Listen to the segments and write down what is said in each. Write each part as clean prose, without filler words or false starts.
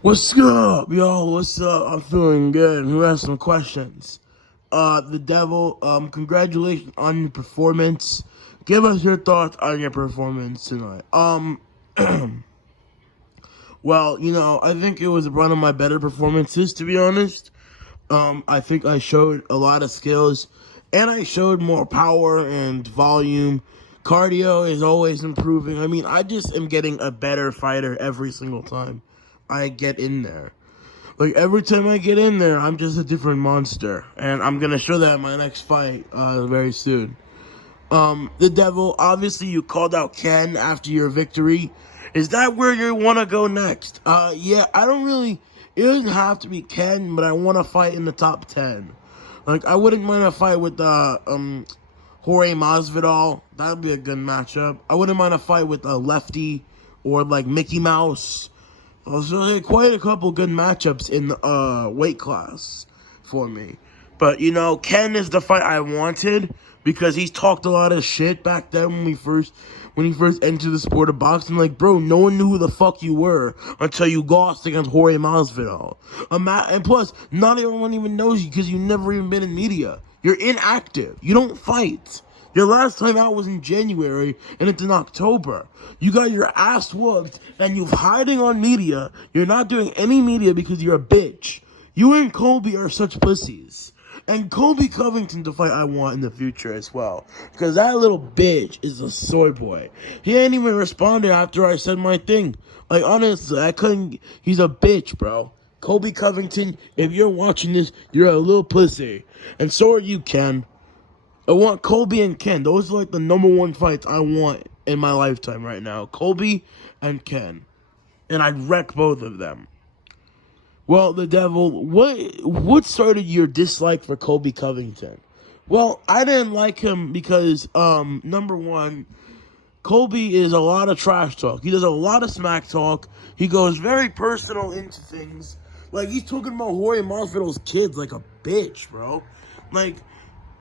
What's up, y'all? What's up? I'm feeling good. Who has some questions? The Devil, congratulations on your performance. Give us your thoughts on your performance tonight. Well, I think it was one of my better performances, to be honest. I think I showed a lot of skills, and I showed more power and volume. Cardio is always improving. I mean, I just am getting a better fighter every single time I get in there. Like, every time I get in there, I'm just a different monster. And I'm going to show that in my next fight very soon. The Devil, obviously you called out Ken after your victory. Is that where you want to go next? Yeah, it doesn't have to be Ken, but I want to fight in the top 10. Like, I wouldn't mind a fight with, Jorge Masvidal. That would be a good matchup. I wouldn't mind a fight with a lefty or, like, Mickey Mouse. So quite a couple good matchups in the weight class for me. But, Ken is the fight I wanted because he's talked a lot of shit back then when he first entered the sport of boxing. Like, bro, no one knew who the fuck you were until you lost against Jorge Masvidal. And plus, not everyone even knows you because you've never even been in media. You're inactive. You don't fight. Your last time out was in January, and it's in October. You got your ass whooped, and you're hiding on media. You're not doing any media because you're a bitch. You and Colby are such pussies. And Colby Covington to fight I want in the future as well. Because that little bitch is a soy boy. He ain't even responded after I said my thing. Like, honestly, he's a bitch, bro. Colby Covington, if you're watching this, you're a little pussy. And so are you, Ken. I want Colby and Ken. Those are like the number one fights I want in my lifetime right now. Colby and Ken. I'd wreck both of them. Well, the Devil, what started your dislike for Colby Covington? Well, I didn't like him because, number one, Colby is a lot of trash talk. He does a lot of smack talk. He goes very personal into things. Like, he's talking about Jorge Masvidal's kids like a bitch, bro. Like,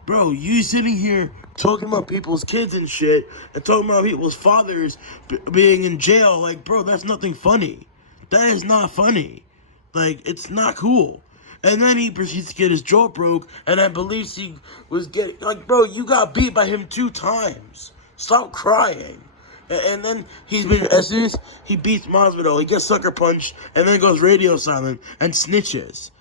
bro, you sitting here talking about people's kids and shit, and talking about people's fathers being in jail. Like, bro, that's nothing funny. That is not funny. Like, it's not cool. And then he proceeds to get his jaw broke, and I believe he was getting... Like, bro, you got beat by him 2 times. Stop crying. And then as soon as he beats Masvidal, he gets sucker punched, and then goes radio silent and snitches.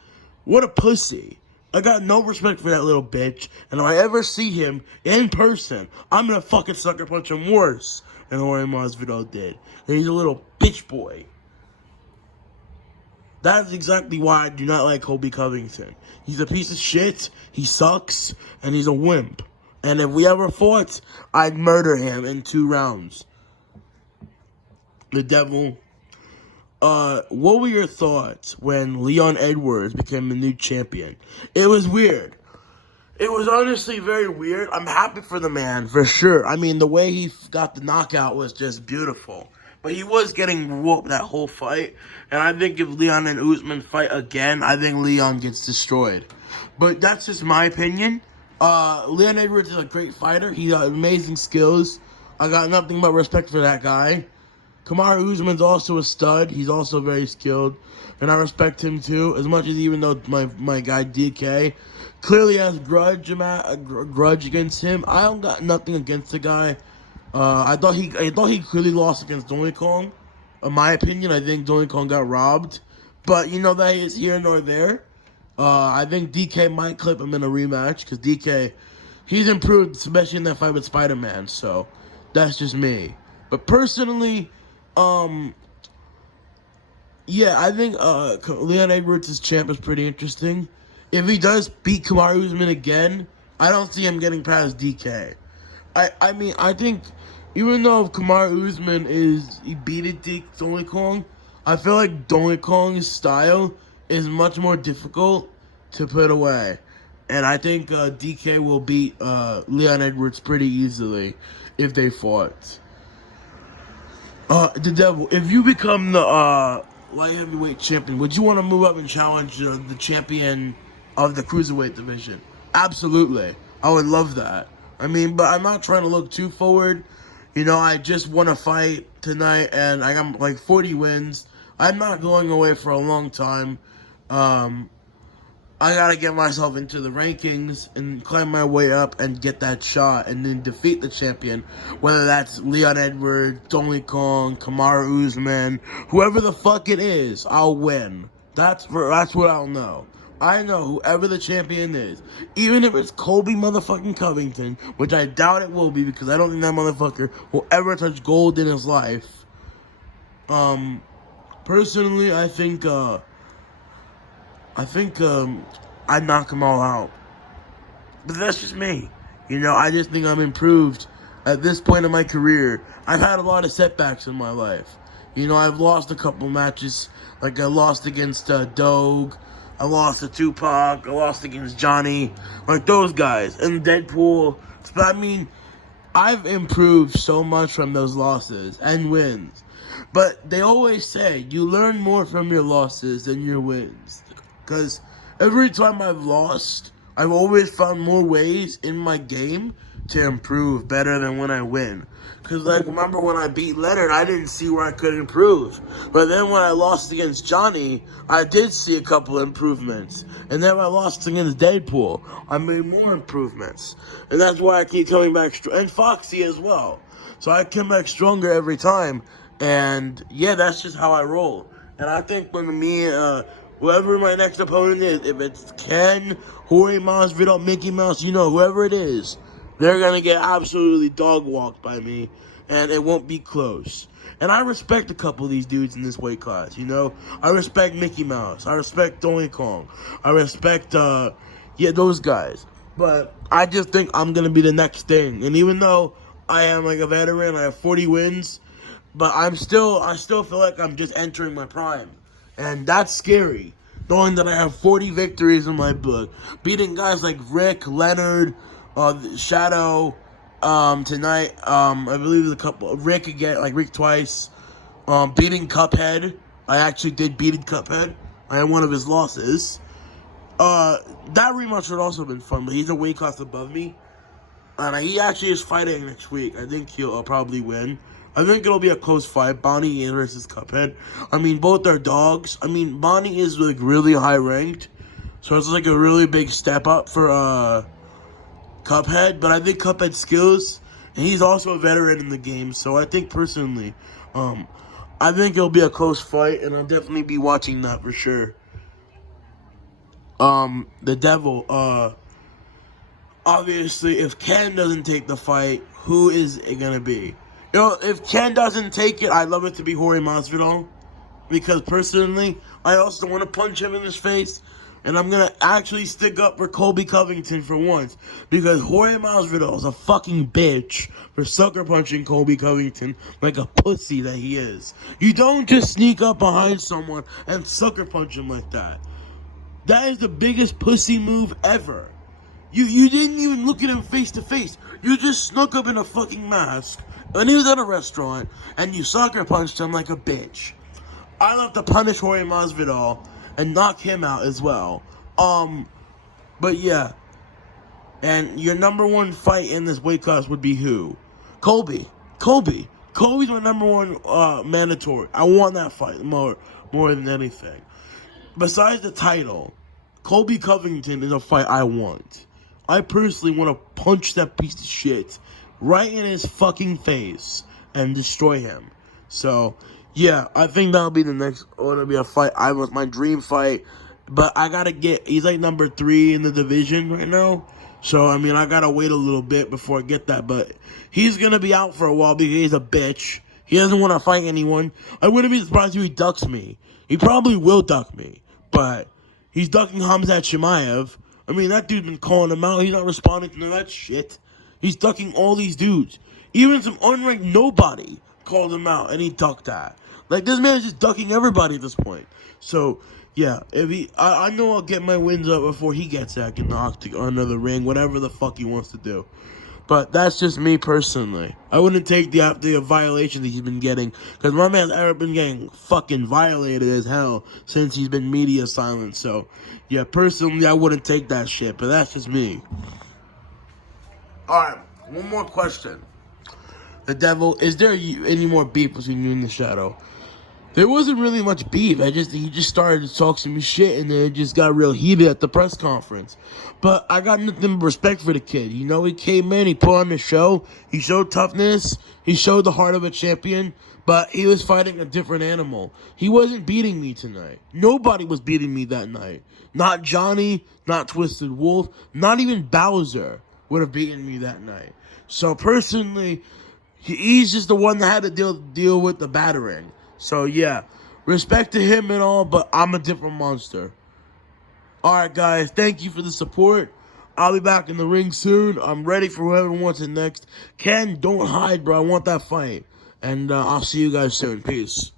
What a pussy. I got no respect for that little bitch, and if I ever see him in person, I'm gonna fucking sucker punch him worse than Jorge Masvidal did. And he's a little bitch boy. That's exactly why I do not like Colby Covington. He's a piece of shit, he sucks, and he's a wimp. And if we ever fought, I'd murder him in 2 rounds. The Devil. What were your thoughts when Leon Edwards became the new champion? It was weird. It was honestly very weird. I'm happy for the man, for sure. I mean, the way he got the knockout was just beautiful. But he was getting whooped that whole fight. And I think if Leon and Usman fight again, I think Leon gets destroyed. But that's just my opinion. Leon Edwards is a great fighter. He got amazing skills. I got nothing but respect for that guy. Kamaru Usman's also a stud. He's also very skilled. And I respect him too. As much as even though my guy DK clearly has a grudge against him. I don't got nothing against the guy. I thought he clearly lost against Donkey Kong. In my opinion, I think Donkey Kong got robbed. But that is here nor there. I think DK might clip him in a rematch because DK, he's improved, especially in that fight with Spider-Man. So that's just me. But personally, yeah, I think Leon Edwards' champ is pretty interesting. If he does beat Kamaru Usman again, I don't see him getting past DK. I mean, I think even though Kamaru Usman he beat Donkey Kong, I feel like Donkey Kong's style is much more difficult to put away. And I think DK will beat Leon Edwards pretty easily if they fought. The Devil, if you become the light heavyweight champion, would you want to move up and challenge the champion of the cruiserweight division? Absolutely. I would love that. I mean, but I'm not trying to look too forward. I just won a fight tonight, and I got like 40 wins. I'm not going away for a long time. I gotta get myself into the rankings and climb my way up and get that shot and then defeat the champion. Whether that's Leon Edwards, Donkey Kong, Kamaru Usman, whoever the fuck it is, I'll win. That's what I'll know. I know whoever the champion is, even if it's Colby motherfucking Covington, which I doubt it will be because I don't think that motherfucker will ever touch gold in his life. Personally, I think I'd knock them all out. But that's just me. I just think I'm improved at this point in my career. I've had a lot of setbacks in my life. I've lost a couple matches. Like, I lost against Doug. I lost to Tupac. I lost against Johnny. Like, those guys. And Deadpool. But, I've improved so much from those losses and wins. But they always say you learn more from your losses than your wins. Because every time I've lost, I've always found more ways in my game to improve better than when I win. Because, remember when I beat Leonard, I didn't see where I could improve. But then when I lost against Johnny, I did see a couple improvements. And then when I lost against Deadpool, I made more improvements. And that's why I keep coming back. And Foxy as well. So I come back stronger every time. And, yeah, that's just how I roll. And I think when whoever my next opponent is, if it's Ken, Jorge Masvidal, Mickey Mouse, whoever it is, they're going to get absolutely dog-walked by me, and it won't be close. And I respect a couple of these dudes in this weight class, I respect Mickey Mouse. I respect Donkey Kong. I respect, those guys. But I just think I'm going to be the next thing. And even though I am, a veteran, I have 40 wins, but I still feel like I'm just entering my prime. And that's scary, knowing that I have 40 victories in my book. Beating guys like Rick, Leonard, Shadow, tonight, I believe a couple, Rick again, Rick twice, beating Cuphead. I actually did beat Cuphead. I had one of his losses. That rematch would also have been fun, but he's a weight class above me. And he actually is fighting next week. I think he'll probably win. I think it'll be a close fight, Bonnie versus Cuphead. Both are dogs. Bonnie is, really high-ranked, so it's, a really big step up for, Cuphead. But I think Cuphead's skills, and he's also a veteran in the game, so I think, personally, I think it'll be a close fight, and I'll definitely be watching that for sure. The Devil, obviously, if Ken doesn't take the fight, who is it gonna be? If Ken doesn't take it, I'd love it to be Jorge Masvidal. Because personally, I also want to punch him in his face. And I'm going to actually stick up for Colby Covington for once. Because Jorge Masvidal is a fucking bitch for sucker punching Colby Covington like a pussy that he is. You don't just sneak up behind someone and sucker punch him like that. That is the biggest pussy move ever. You didn't even look at him face to face. You just snuck up in a fucking mask. And he was at a restaurant, and you sucker punched him like a bitch. I love to punish Jorge Masvidal and knock him out as well. But yeah. And your number one fight in this weight class would be who? Colby. Colby's my number one mandatory. I want that fight more than anything. Besides the title, Colby Covington is a fight I want. I personally want to punch that piece of shit right in his fucking face and destroy him. So, yeah, I think that'll be the next, it'll be a fight. I was my dream fight, but I gotta he's number 3 in the division right now. So, I gotta wait a little bit before I get that, but he's gonna be out for a while because he's a bitch. He doesn't want to fight anyone. I wouldn't be surprised if he ducks me. He probably will duck me, but he's ducking Khamzat Chimaev. That dude's been calling him out. He's not responding to that shit. He's ducking all these dudes. Even some unranked nobody called him out, and he ducked that. This man is just ducking everybody at this point. So, yeah, I know I'll get my wins up before he gets back in the octagon, under the ring, whatever the fuck he wants to do. But that's just me personally. I wouldn't take the violation that he's been getting, because my man's ever been getting fucking violated as hell since he's been media silent. So, yeah, personally, I wouldn't take that shit, but that's just me. Alright, one more question. The Devil, is there any more beef between you and the Shadow? There wasn't really much beef. He just started to talk some shit, and then it just got real heated at the press conference. But I got nothing but respect for the kid. You know, he came in, he put on the show, he showed toughness, he showed the heart of a champion, but he was fighting a different animal. He wasn't beating me tonight. Nobody was beating me that night. Not Johnny, not Twisted Wolf, not even Bowser would have beaten me that night. So personally, he's just the one that had to deal with the battering. So yeah, respect to him and all, but I'm a different monster. Alright guys, thank you for the support. I'll be back in the ring soon. I'm ready for whoever wants it next. Ken, don't hide, bro. I want that fight. And I'll see you guys soon. Peace.